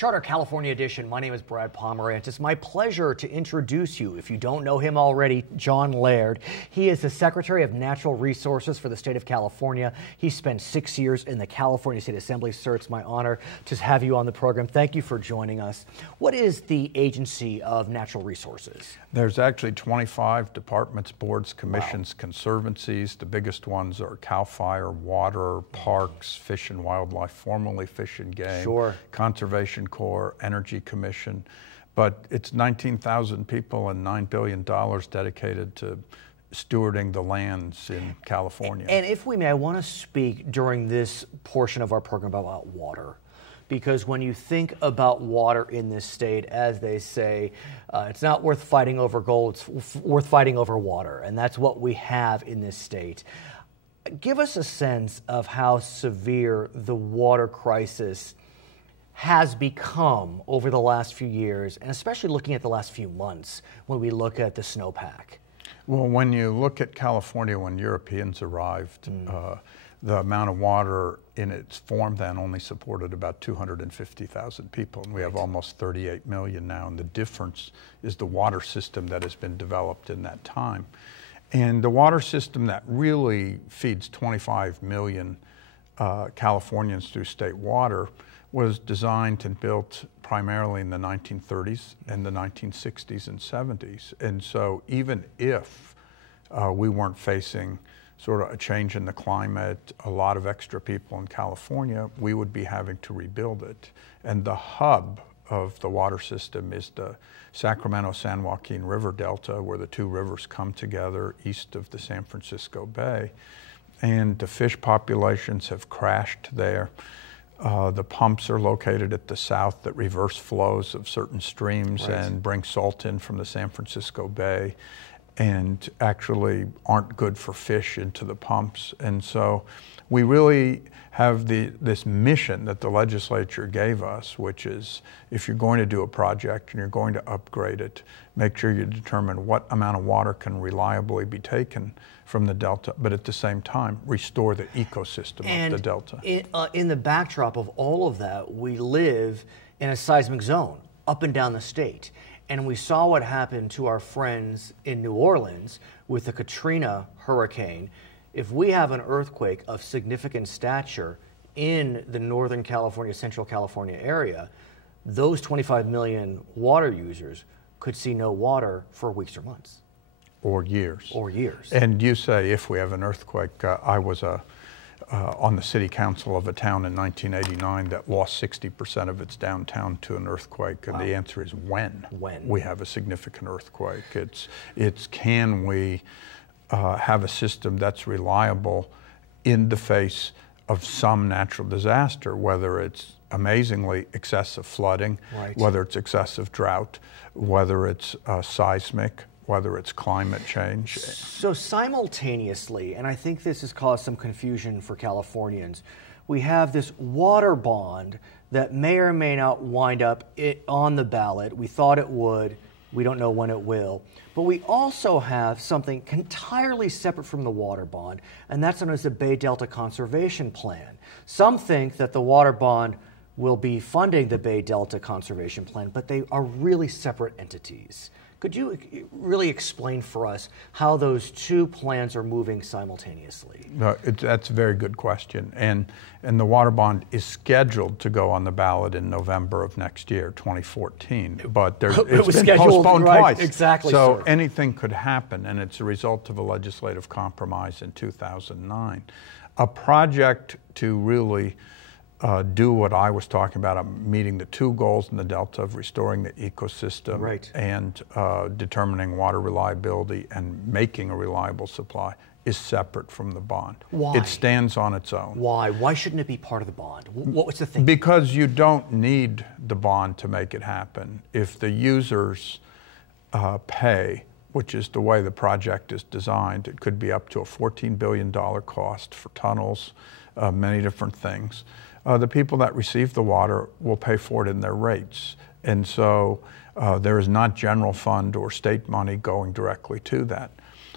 Charter California edition. My name is Brad Pomerance. It's my pleasure to introduce you, if you don't know him already, John Laird. He is the Secretary of Natural Resources for the state of California. He spent 6 years in the California State Assembly. Sir, it's my honor to have you on the program. Thank you for joining us. What is the Agency of Natural Resources? There's actually 25 departments, boards, commissions, conservancies. The biggest ones are CAL FIRE, water, parks, fish and wildlife, formerly Fish and Game, Conservation Corps, Energy Commission. But it's 19,000 people and $9 billion dedicated to stewarding the lands in California. And if we may, I want to speak during this portion of our program about water. Because when you think about water in this state, as they say, it's not worth fighting over gold, it's worth fighting over water. And that's what we have in this state. Give us a sense of how severe the water crisis has become over the last few years, and especially looking at the last few months when we look at the snowpack. Well, when you look at California when Europeans arrived, the amount of water in its form then only supported about 250,000 people, and we have almost 38 million now, and the difference is the water system that has been developed in that time. And the water system that really feeds 25 million Californians through state water was designed and built primarily in the 1930s and the 1960s and 70s. And so even if we weren't facing sort of a change in the climate, a lot of extra people in California, we would be having to rebuild it. And the hub of the water system is the Sacramento-San Joaquin River Delta, where the two rivers come together east of the San Francisco Bay. And the fish populations have crashed there. The pumps are located at the south that reverse flows of certain streams and bring salt in from the San Francisco Bay, and actually aren't good for fish into the pumps. And so we really have this mission that the legislature gave us, which is if you're going to do a project and you're going to upgrade it, make sure you determine what amount of water can reliably be taken from the Delta, but at the same time, restore the ecosystem of the Delta. In the backdrop of all of that, we live in a seismic zone up and down the state. And we saw what happened to our friends in New Orleans with the Katrina hurricane. If we have an earthquake of significant stature in the Northern California, Central California area, those 25 million water users could see no water for weeks or months. Or years. Or years. And you say if we have an earthquake, I was on the city council of a town in 1989 that lost 60% of its downtown to an earthquake, and the answer is when we have a significant earthquake. It's can we have a system that's reliable in the face of some natural disaster, whether it's amazingly excessive flooding, whether it's excessive drought, whether it's seismic, whether it's climate change. So simultaneously, and I think this has caused some confusion for Californians, we have this water bond that may or may not wind up on the ballot. We thought it would. We don't know when it will. But we also have something entirely separate from the water bond, and that's known as the Bay Delta Conservation Plan. Some think that the water bond will be funding the Bay Delta Conservation Plan, but they are really separate entities. Could you really explain for us how those two plans are moving simultaneously? That's a very good question. And the water bond is scheduled to go on the ballot in November of next year, 2014. But it's been postponed twice. Exactly. So anything could happen, and it's a result of a legislative compromise in 2009. A project to really do what I was talking about, meeting the two goals in the Delta of restoring the ecosystem and determining water reliability and making a reliable supply, is separate from the bond. Why? It stands on its own. Why? Why shouldn't it be part of the bond? What was the thing? Because you don't need the bond to make it happen. If the users pay, which is the way the project is designed, it could be up to a $14 billion cost for tunnels, many different things. The people that receive the water will pay for it in their rates. And so there is not general fund or state money going directly to that.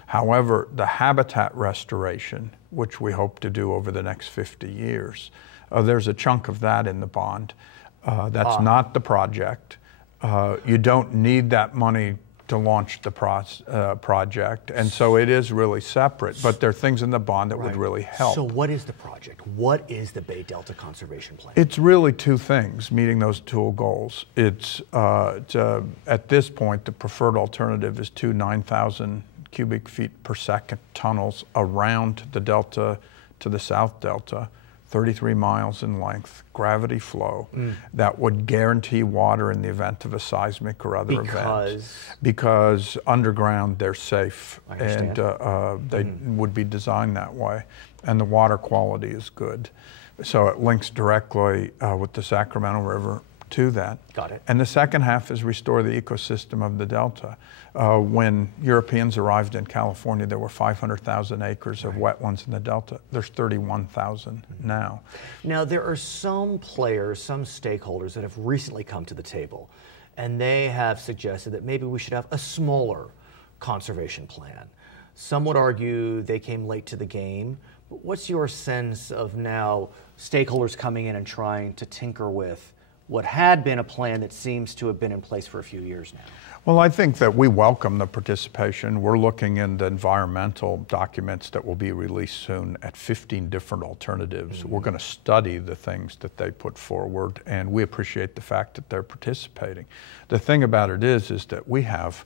However, the habitat restoration, which we hope to do over the next 50 years, there's a chunk of that in the bond. That's not the project. You don't need that money to launch the project, and so it is really separate, but there are things in the bond that would really help. So what is the project? What is the Bay Delta Conservation Plan? It's really two things, meeting those two goals. It's, at this point, the preferred alternative is two 9,000 cubic feet per second tunnels around the delta to the South Delta, 33 miles in length, gravity flow, that would guarantee water in the event of a seismic or other event. Because underground they're safe, and they would be designed that way, and the water quality is good. So it links directly with the Sacramento River to that. Got it. And the second half is restore the ecosystem of the Delta. When Europeans arrived in California, there were 500,000 acres of wetlands in the Delta. There's 31,000 now. Now, there are some players, some stakeholders that have recently come to the table, and they have suggested that maybe we should have a smaller conservation plan. Some would argue they came late to the game. But what's your sense of now stakeholders coming in and trying to tinker with what had been a plan that seems to have been in place for a few years now? Well, I think that we welcome the participation. We're looking in the environmental documents that will be released soon at 15 different alternatives. We're going to study the things that they put forward, and we appreciate the fact that they're participating. The thing about it is that we have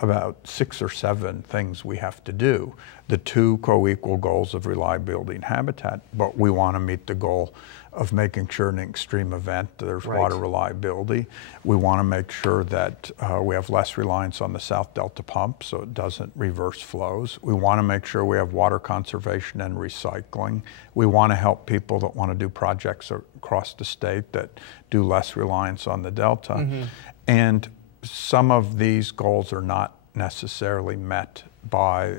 about 6 or 7 things we have to do. The two co-equal goals of reliability and habitat, but we want to meet the goal of making sure in an extreme event there's water reliability. We want to make sure that we have less reliance on the South Delta pump so it doesn't reverse flows. We want to make sure we have water conservation and recycling. We want to help people that want to do projects across the state that do less reliance on the Delta. And some of these goals are not necessarily met by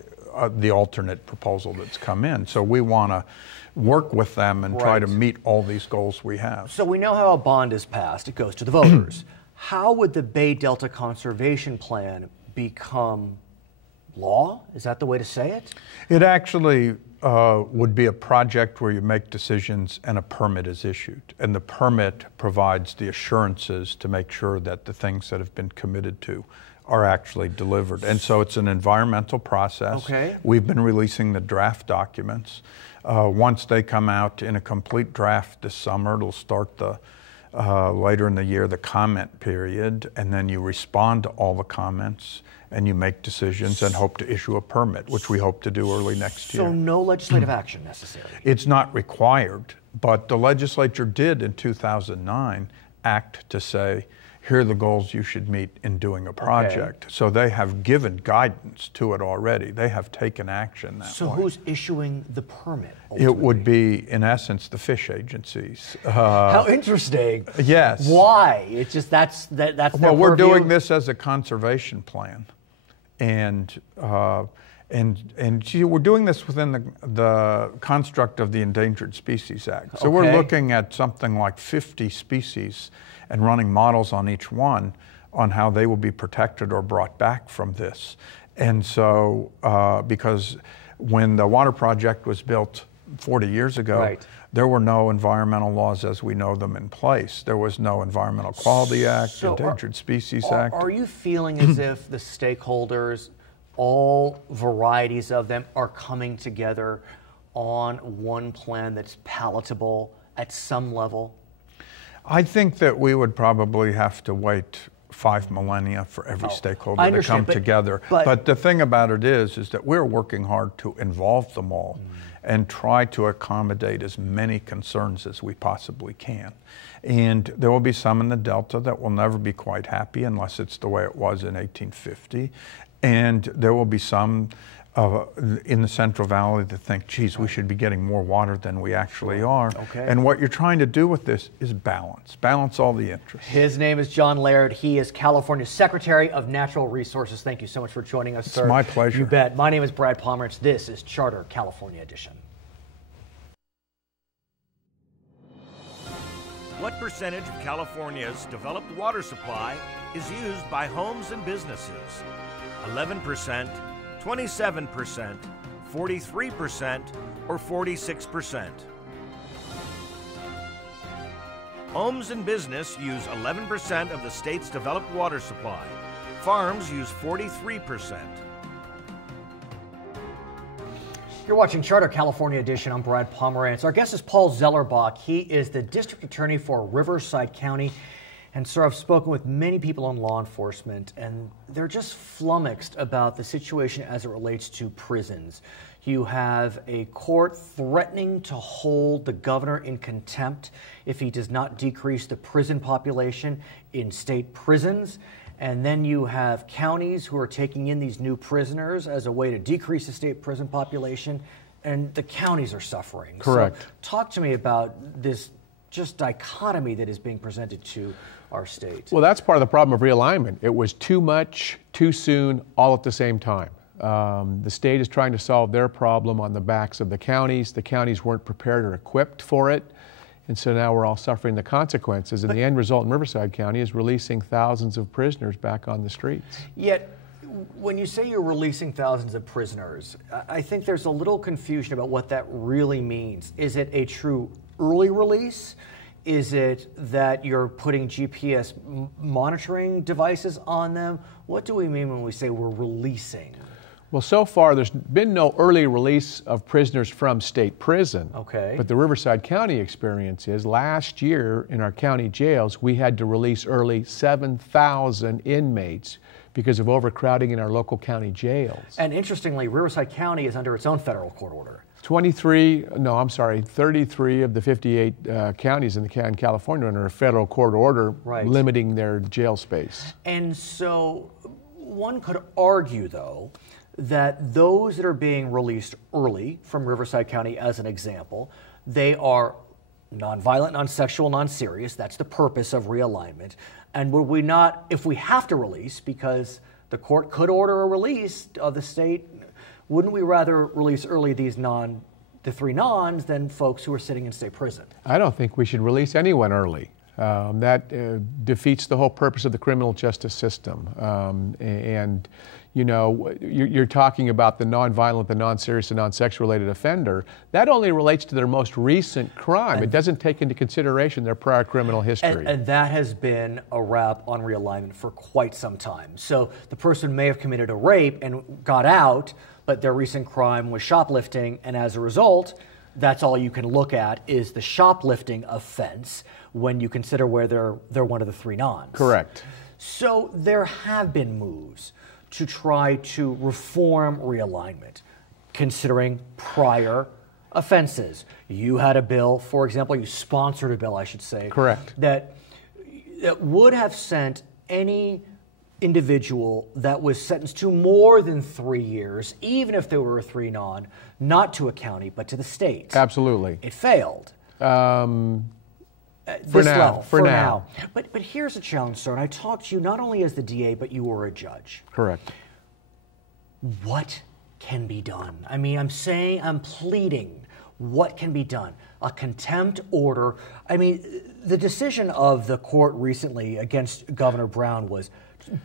the alternate proposal that's come in. So we want to work with them and try to meet all these goals we have. So we know how a bond is passed. It goes to the voters. How would the Bay Delta Conservation Plan become law? Is that the way to say it? It actually would be a project where you make decisions and a permit is issued. And the permit provides the assurances to make sure that the things that have been committed to are actually delivered. And so it's an environmental process. We've been releasing the draft documents. Once they come out in a complete draft this summer, it'll start the later in the year, the comment period, and then you respond to all the comments and you make decisions and hope to issue a permit, which we hope to do early next year. So no legislative action necessary? It's not required, but the legislature did in 2009 act to say, here are the goals you should meet in doing a project. So they have given guidance to it already. They have taken action that way. So who's issuing the permit? Ultimately? It would be, in essence, the fish agencies. How interesting. Yes. Why? It's just that's well, we're doing this as a conservation plan. And we're doing this within the construct of the Endangered Species Act. So we're looking at something like 50 species and running models on each one on how they will be protected or brought back from this. And so, because when the water project was built 40 years ago, there were no environmental laws as we know them in place. There was no Environmental Quality Act, Endangered Species Act. Are you feeling as if the stakeholders, all varieties of them, are coming together on one plan that's palatable at some level? I think that we would probably have to wait 5 millennia for every stakeholder to come together. But the thing about it is that we're working hard to involve them all and try to accommodate as many concerns as we possibly can. And there will be some in the Delta that will never be quite happy unless it's the way it was in 1850. And there will be some in the Central Valley that think, geez, we should be getting more water than we actually are. And what you're trying to do with this is balance all the interests. His name is John Laird. He is California's Secretary of Natural Resources. Thank you so much for joining us, sir. It's my pleasure. You bet. My name is Brad Pomerance. This is Charter California Edition. What percentage of California's developed water supply is used by homes and businesses? 11%, 27%, 43%, or 46%? Homes and business use 11% of the state's developed water supply. Farms use 43%. You're watching Charter California Edition. I'm Brad Pomerance. Our guest is Paul Zellerbach. He is the district attorney for Riverside County. And sir, I've spoken with many people in law enforcement, and they're just flummoxed about the situation as it relates to prisons. You have a court threatening to hold the governor in contempt if he does not decrease the prison population in state prisons. And then you have counties who are taking in these new prisoners as a way to decrease the state prison population, and the counties are suffering. Correct. So talk to me about this just dichotomy that is being presented to our state. Well, that's part of the problem of realignment. It was too much, too soon, all at the same time. The state is trying to solve their problem on the backs of the counties. The counties weren't prepared or equipped for it. And so now we're all suffering the consequences. And the end result in Riverside County is releasing thousands of prisoners back on the streets. Yet, when you say you're releasing thousands of prisoners, I think there's a little confusion about what that really means. Is it a true early release? Is it that you're putting GPS monitoring devices on them? What do we mean when we say we're releasing? Well, so far there's been no early release of prisoners from state prison. Okay. But the Riverside County experience is last year in our county jails, we had to release early 7,000 inmates because of overcrowding in our local county jails. And interestingly, Riverside County is under its own federal court order. 33 of the 58 counties in California are under a federal court order limiting their jail space. And so one could argue, though, that those that are being released early from Riverside County, as an example, they are nonviolent, non-sexual, non-serious. That's the purpose of realignment. And would we not, if we have to release, because the court could order a release of the state, wouldn't we rather release early the three nons than folks who are sitting in state prison? I don't think we should release anyone early. That defeats the whole purpose of the criminal justice system. And you know, you're talking about the nonviolent, the non-serious, and non-sex related offender. That only relates to their most recent crime. It doesn't take into consideration their prior criminal history. And that has been a rap on realignment for quite some time. So the person may have committed a rape and got out, but their recent crime was shoplifting, and as a result, that's all you can look at is the shoplifting offense when you consider where they're one of the three nons. Correct. So there have been moves to try to reform realignment, considering prior offenses. You had a bill, for example, you sponsored a bill, I should say. Correct. That would have sent any individual that was sentenced to more than 3 years, even if they were a three non, not to a county, but to the state. Absolutely. It failed. For now. But here's a challenge, sir, and I talked to you not only as the DA, but you were a judge. Correct. What can be done? I mean, I'm pleading, what can be done? A contempt order. I mean, the decision of the court recently against Governor Brown was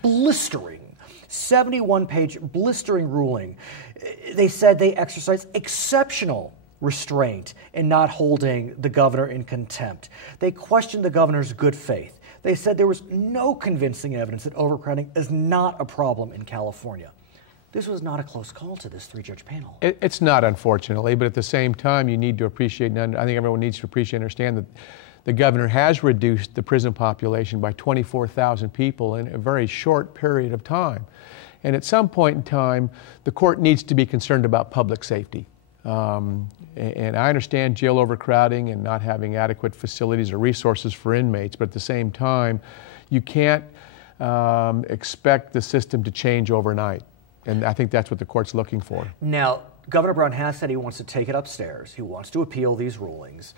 blistering. 71-page blistering ruling. They said they exercised exceptional restraint in not holding the governor in contempt. They questioned the governor's good faith. They said there was no convincing evidence that overcrowding is not a problem in California. This was not a close call to this three-judge panel. It's not, unfortunately, but at the same time, you need to appreciate, and I think everyone needs to appreciate and understand that the governor has reduced the prison population by 24,000 people in a very short period of time. And at some point in time, the court needs to be concerned about public safety. And I understand jail overcrowding and not having adequate facilities or resources for inmates, but at the same time, you can't expect the system to change overnight. And I think that's what the court's looking for. Now, Governor Brown has said he wants to take it upstairs. He wants to appeal these rulings.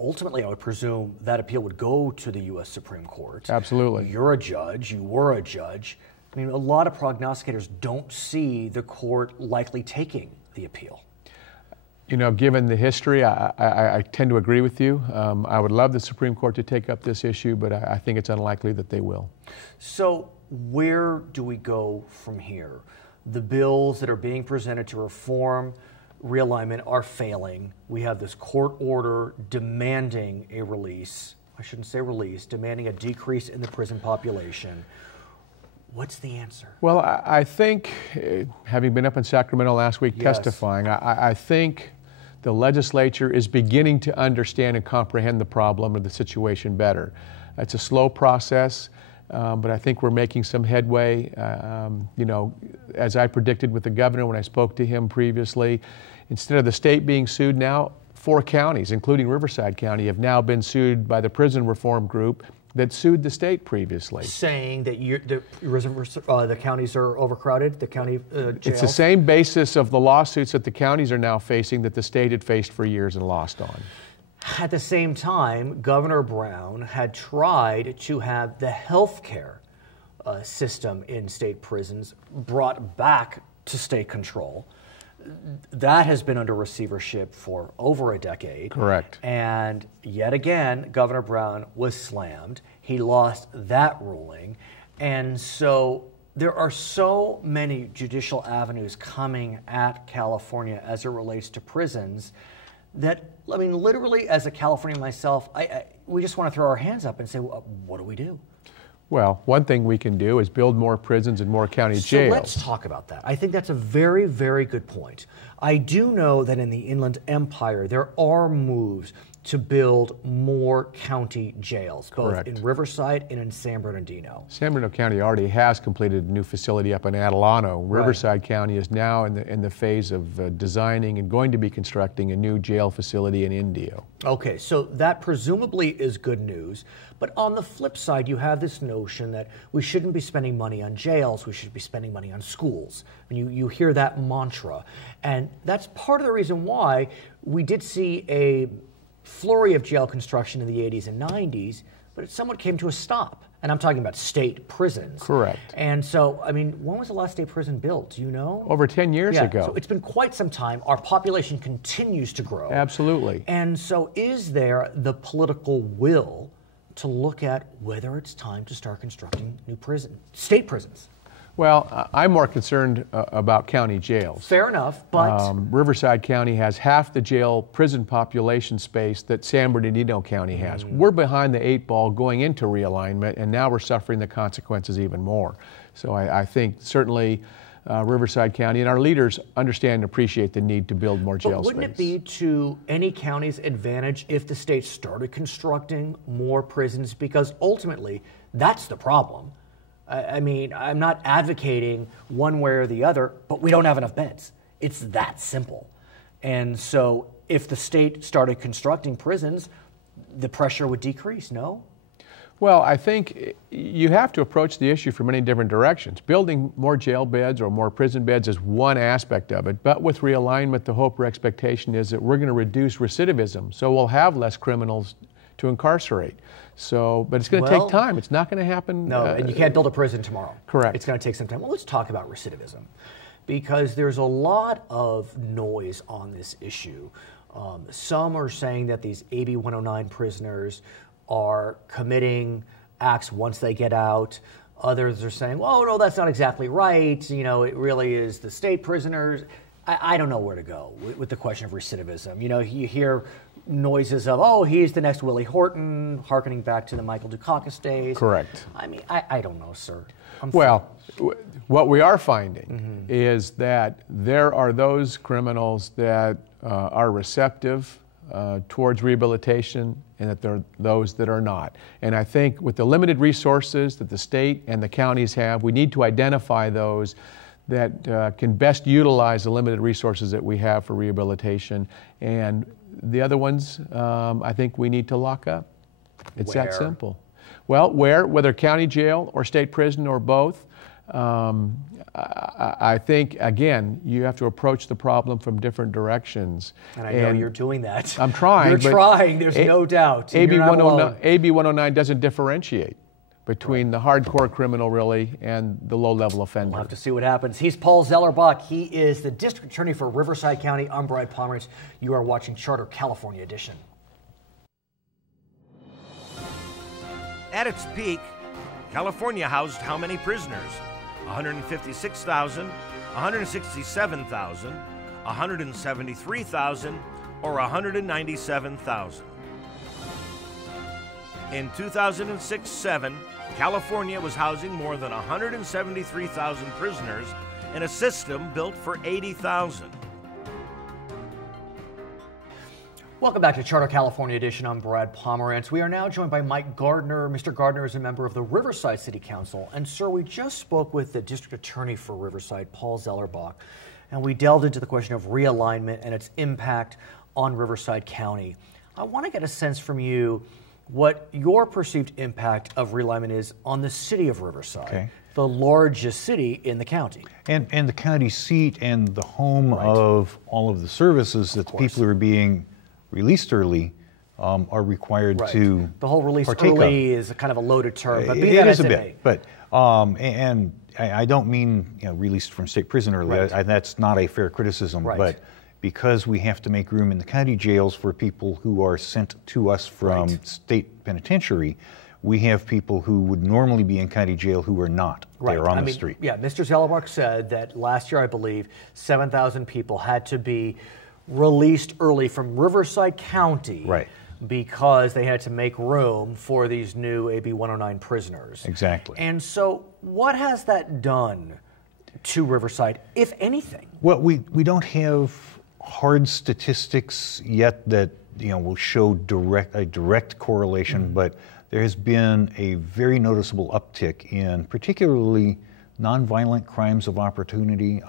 Ultimately, I would presume that appeal would go to the U.S. Supreme Court. Absolutely. You're a judge. You were a judge. I mean, a lot of prognosticators don't see the court likely taking the appeal. You know, given the history, I tend to agree with you. I would love the Supreme Court to take up this issue, but I think it's unlikely that they will. So where do we go from here? The bills that are being presented to reform realignment are failing. We have this court order demanding a release I shouldn't say release, demanding a decrease in the prison population. What's the answer? Well, I think, having been up in Sacramento last week testifying, I think the legislature is beginning to understand and comprehend the problem or the situation better. It's a slow process, but I think we're making some headway. You know, as I predicted with the governor when I spoke to him previously, instead of the state being sued now, 4 counties, including Riverside County, have now been sued by the prison reform group that sued the state previously. Saying that the counties are overcrowded, the county jails? It's the same basis of the lawsuits that the counties are now facing that the state had faced for years and lost on. At the same time, Governor Brown had tried to have the health care system in state prisons brought back to state control. That has been under receivership for over a decade. Correct. And yet again, Governor Brown was slammed. He lost that ruling. And so there are so many judicial avenues coming at California as it relates to prisons that, I mean, literally as a Californian myself, we just want to throw our hands up and say, well, what do we do? Well, one thing we can do is build more prisons and more county jails. So let's talk about that. I think that's a very, very good point. I do know that in the Inland Empire, there are moves to build more county jails, both in Riverside and in San Bernardino. San Bernardino County already has completed a new facility up in Adelano. Riverside County is now in the phase of designing and going to be constructing a new jail facility in Indio. Okay, so that presumably is good news. But on the flip side, you have this notion that we shouldn't be spending money on jails, we should be spending money on schools. And you hear that mantra. And that's part of the reason why we did see a flurry of jail construction in the 80s and 90s, but it somewhat came to a stop. And I'm talking about state prisons. Correct. And so, I mean, when was the last state prison built? Do you know? Over 10 years ago. So it's been quite some time. Our population continues to grow. Absolutely. And so is there the will to look at whether it's time to start constructing new state prisons? Well, I'm more concerned about county jails. Fair enough, but... Riverside County has half the prison population space that San Bernardino County has. We're behind the 8 ball going into realignment, and now we're suffering the consequences even more. So I think certainly Riverside County and our leaders understand and appreciate the need to build more jail space. Wouldn't it be to any county's advantage if the state started constructing more prisons? Because ultimately, that's the problem. I mean, I'm not advocating one way or the other, but we don't have enough beds. It's that simple. And so if the state started constructing prisons, the pressure would decrease, no? Well, I think you have to approach the issue from many different directions. Building more jail beds or more prison beds is one aspect of it, but with realignment, the hope or expectation is that we're going to reduce recidivism, so we'll have less criminals to incarcerate. So, but it's going to take time. It's not going to happen. No, and you can't build a prison tomorrow. Correct. It's going to take some time. Well, let's talk about recidivism, because there's a lot of noise on this issue. Some are saying that these AB 109 prisoners are committing acts once they get out. Others are saying, well, no, that's not exactly right. You know, it really is the state prisoners. I don't know where to go with the question of recidivism. You know, you hear noises of, oh, he's the next Willie Horton, hearkening back to the Michael Dukakis days. Correct. I mean, I don't know, sir. What we are finding is that there are those criminals that are receptive towards rehabilitation, and that there are those that are not. And I think with the limited resources that the state and the counties have, we need to identify those that can best utilize the limited resources that we have for rehabilitation. And the other ones, I think we need to lock up. It's that simple. Well, whether county jail or state prison or both, I think, again, you have to approach the problem from different directions. And I know you're doing that. I'm trying. You're trying, there's no doubt. AB 109 doesn't differentiate between the hardcore criminal, really, and the low-level offender. We'll have to see what happens. He's Paul Zellerbach. He is the district attorney for Riverside County. I'm Brad Pomerance. You are watching Charter California Edition. At its peak, California housed how many prisoners? 156,000, 167,000, 173,000, or 197,000? In 2006-7, California was housing more than 173,000 prisoners in a system built for 80,000. Welcome back to Charter California Edition. I'm Brad Pomerance. We are now joined by Mike Gardner. Mr. Gardner is a member of the Riverside City Council. And, sir, we just spoke with the district attorney for Riverside, Paul Zellerbach, and we delved into the question of realignment and its impact on Riverside County. I want to get a sense from you what your perceived impact of realignment is on the city of Riverside, the largest city in the county. And the county seat and the home of all of the services that the people who are being released early are required to The whole release partake early of. is a kind of a loaded term, but it is a bit. But and I don't mean released from state prison early. That's not a fair criticism. But because we have to make room in the county jails for people who are sent to us from state penitentiary, we have people who would normally be in county jail who are not. They are on the street. Yeah, Mr. Zellerbach said that last year, I believe, 7,000 people had to be released early from Riverside County because they had to make room for these new AB 109 prisoners. Exactly. And so what has that done to Riverside, if anything? Well, we don't have hard statistics yet that will show a direct correlation, but there has been a very noticeable uptick in particularly nonviolent crimes of opportunity,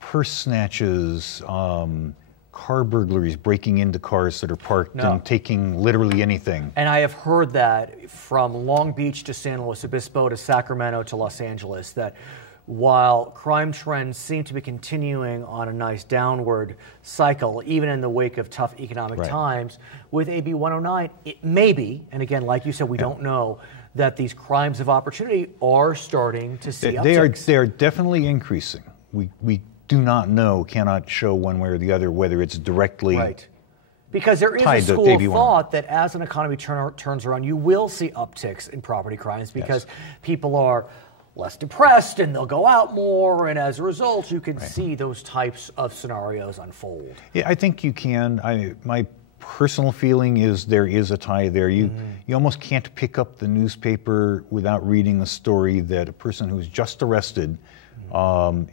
purse snatches, car burglaries, breaking into cars that are parked and taking literally anything. And I have heard that from Long Beach to San Luis Obispo to Sacramento to Los Angeles, that while crime trends seem to be continuing on a nice downward cycle, even in the wake of tough economic times, with AB 109, it may be, and again, like you said, we don't know, that these crimes of opportunity are starting to see upticks. They are definitely increasing. We do not know, cannot show one way or the other whether it's directly because there is a school of thought that as an economy turns around, you will see upticks in property crimes because people are less depressed and they'll go out more, and as a result, you can see those types of scenarios unfold. Yeah, I think you can. My personal feeling is there is a tie there. You almost can't pick up the newspaper without reading a story that a person who's just arrested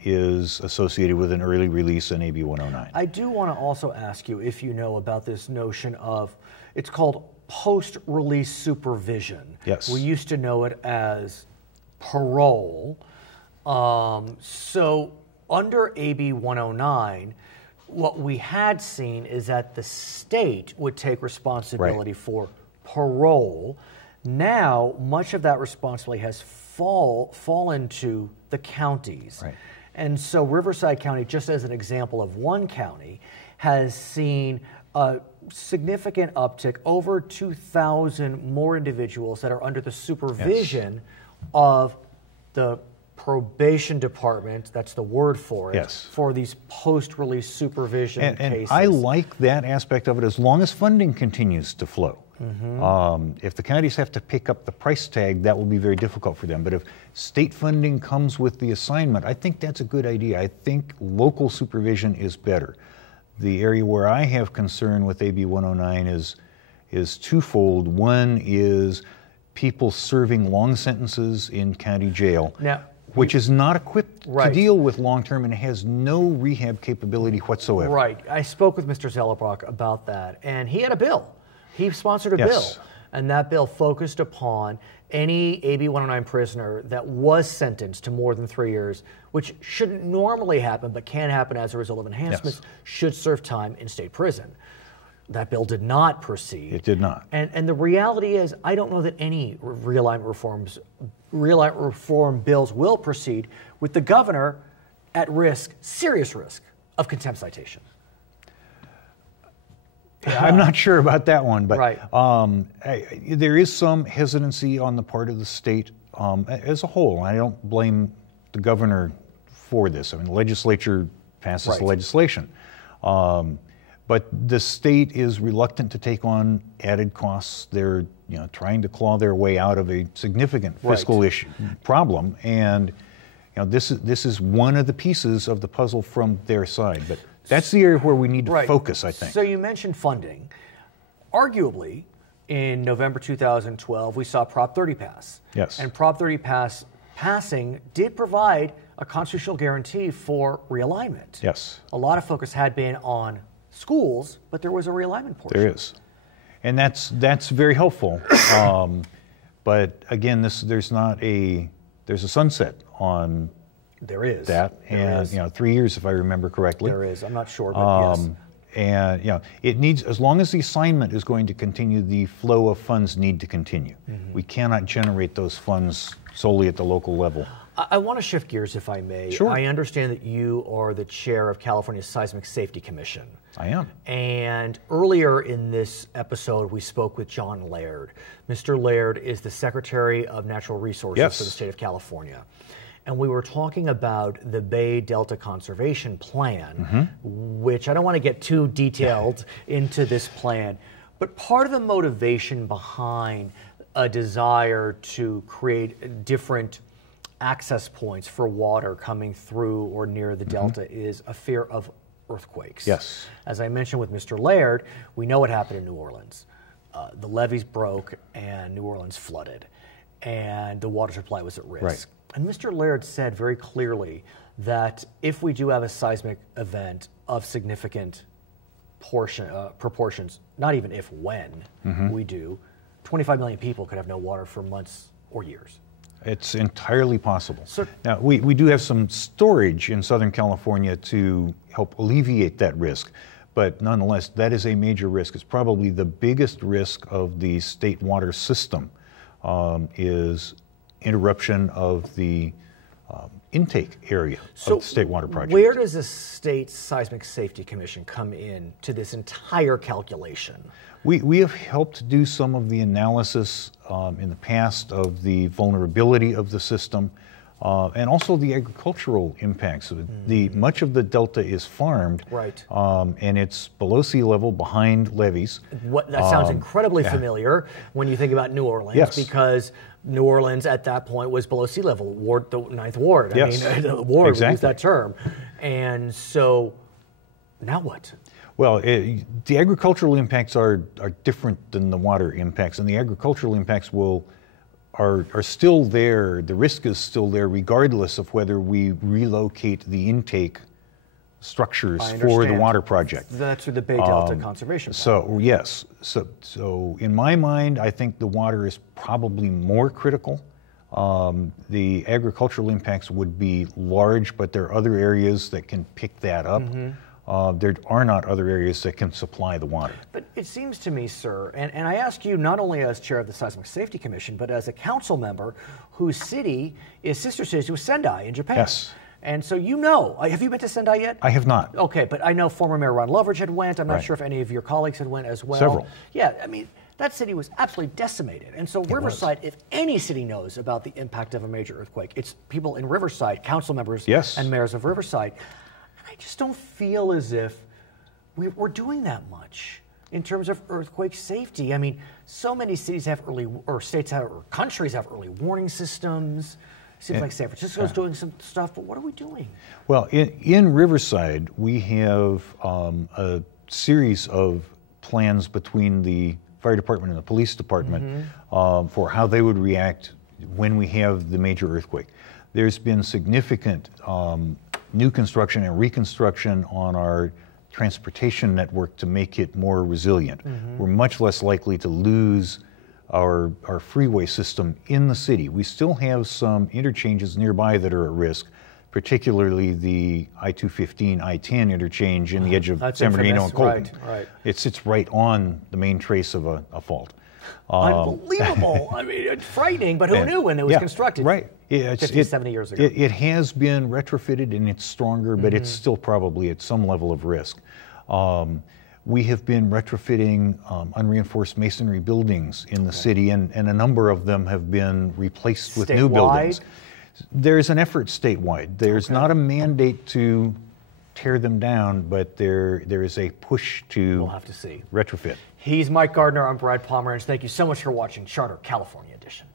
is associated with an early release in AB 109. I do want to also ask you if you know about this notion of, it's called post-release supervision. Yes. We used to know it as parole. So under AB 109, what we had seen is that the state would take responsibility for parole. Now, much of that responsibility has fallen to the counties. And so Riverside County, just as an example of one county, has seen a significant uptick, over 2,000 more individuals that are under the supervision of the probation department, that's the word for it, for these post-release supervision cases. And I like that aspect of it as long as funding continues to flow. If the counties have to pick up the price tag, that will be very difficult for them. But if state funding comes with the assignment, I think that's a good idea. I think local supervision is better. The area where I have concern with AB 109 is twofold. One is people serving long sentences in county jail, which is not equipped to deal with long-term and has no rehab capability whatsoever. I spoke with Mr. Zellerbach about that, and he had a bill. He sponsored a bill, and that bill focused upon any AB 109 prisoner that was sentenced to more than 3 years, which shouldn't normally happen but can happen as a result of enhancements, should serve time in state prison. That bill did not proceed. It did not. And the reality is, I don't know that any realignment reform bills will proceed with the governor at risk, serious risk, of contempt citation. I'm not sure about that one, but there is some hesitancy on the part of the state as a whole. I don't blame the governor for this. I mean, the legislature passes the legislation. But the state is reluctant to take on added costs. They're trying to claw their way out of a significant fiscal problem, and this is one of the pieces of the puzzle from their side. But that's the area where we need to focus, I think. So you mentioned funding. Arguably, in November 2012, we saw Prop 30 pass. Yes. And Prop 30 passing did provide a constitutional guarantee for realignment. Yes. A lot of focus had been on schools, but there was a realignment portion. There is. And that's very helpful. But again, there's a sunset on There is. that. There And, is. 3 years, if I remember correctly. There is. I'm not sure, but yes. And it needs, as long as the assignment is going to continue, the flow of funds need to continue. Mm-hmm. We cannot generate those funds solely at the local level. I want to shift gears, if I may. Sure. I understand that you are the chair of California's Seismic Safety Commission. I am. And earlier in this episode, we spoke with John Laird. Mr. Laird is the Secretary of Natural Resources Yes. for the state of California. And we were talking about the Bay Delta Conservation Plan, which I don't want to get too detailed into this plan, but part of the motivation behind a desire to create different access points for water coming through or near the Delta is a fear of earthquakes. Yes. As I mentioned with Mr. Laird, we know what happened in New Orleans. The levees broke and New Orleans flooded, and the water supply was at risk. Right. And Mr. Laird said very clearly that if we do have a seismic event of significant proportions, not even if, when we do, 25 million people could have no water for months or years. It's entirely possible. So- Now, we do have some storage in Southern California to help alleviate that risk, but nonetheless, that is a major risk. It's probably the biggest risk of the state water system is interruption of the intake area of the state water project. Where does the State Seismic Safety Commission come in to this entire calculation? We have helped do some of the analysis in the past of the vulnerability of the system and also the agricultural impacts. Much of the Delta is farmed, Right. And it's below sea level, behind levees. That sounds incredibly familiar when you think about New Orleans, Yes. because New Orleans at that point was below sea level, the Ninth Ward. Yes. I mean, the ward, we use Exactly. that term. And so, now what? Well, the agricultural impacts are different than the water impacts, and the agricultural impacts are still there. The risk is still there, regardless of whether we relocate the intake structures I for the understand. water project. That's through the Bay Delta Conservation Plan. So yes, so in my mind, I think the water is probably more critical. The agricultural impacts would be large, but there are other areas that can pick that up. There are not other areas that can supply the water. But it seems to me, sir, and I ask you not only as chair of the Seismic Safety Commission, but as a council member whose city is sister city to Sendai in Japan. Yes. And so have you been to Sendai yet? I have not. Okay, but I know former Mayor Ron Loveridge had went. I'm not Right. sure if any of your colleagues had went as well. Several. Yeah, I mean, that city was absolutely decimated. And so Riverside, if any city knows about the impact of a major earthquake, it's people in Riverside, council members Yes. and mayors of Riverside. And I just don't feel as if we're doing that much in terms of earthquake safety. I mean, so many cities have states have, or countries have early warning systems. Seems like San Francisco's doing some stuff, but what are we doing? Well, in Riverside, we have a series of plans between the fire department and the police department for how they would react when we have the major earthquake. There's been significant new construction and reconstruction on our transportation network to make it more resilient. We're much less likely to lose our freeway system in the city. We still have some interchanges nearby that are at risk, particularly the I-215, I-10 interchange in the edge of That's San Bernardino infamous. and Colton. Right. It sits right on the main trace of a fault. Unbelievable. I mean, it's frightening, but who knew when it was constructed? Right. 50, 70 years ago. It has been retrofitted and it's stronger, but it's still probably at some level of risk. We have been retrofitting unreinforced masonry buildings in the city, and a number of them have been replaced with new buildings. There's an effort statewide. There's not a mandate to tear them down, but there is a push to We'll have to see. retrofit. He's Mike Gardner. I'm Brad Pomerance. Thank you so much for watching Charter California Edition.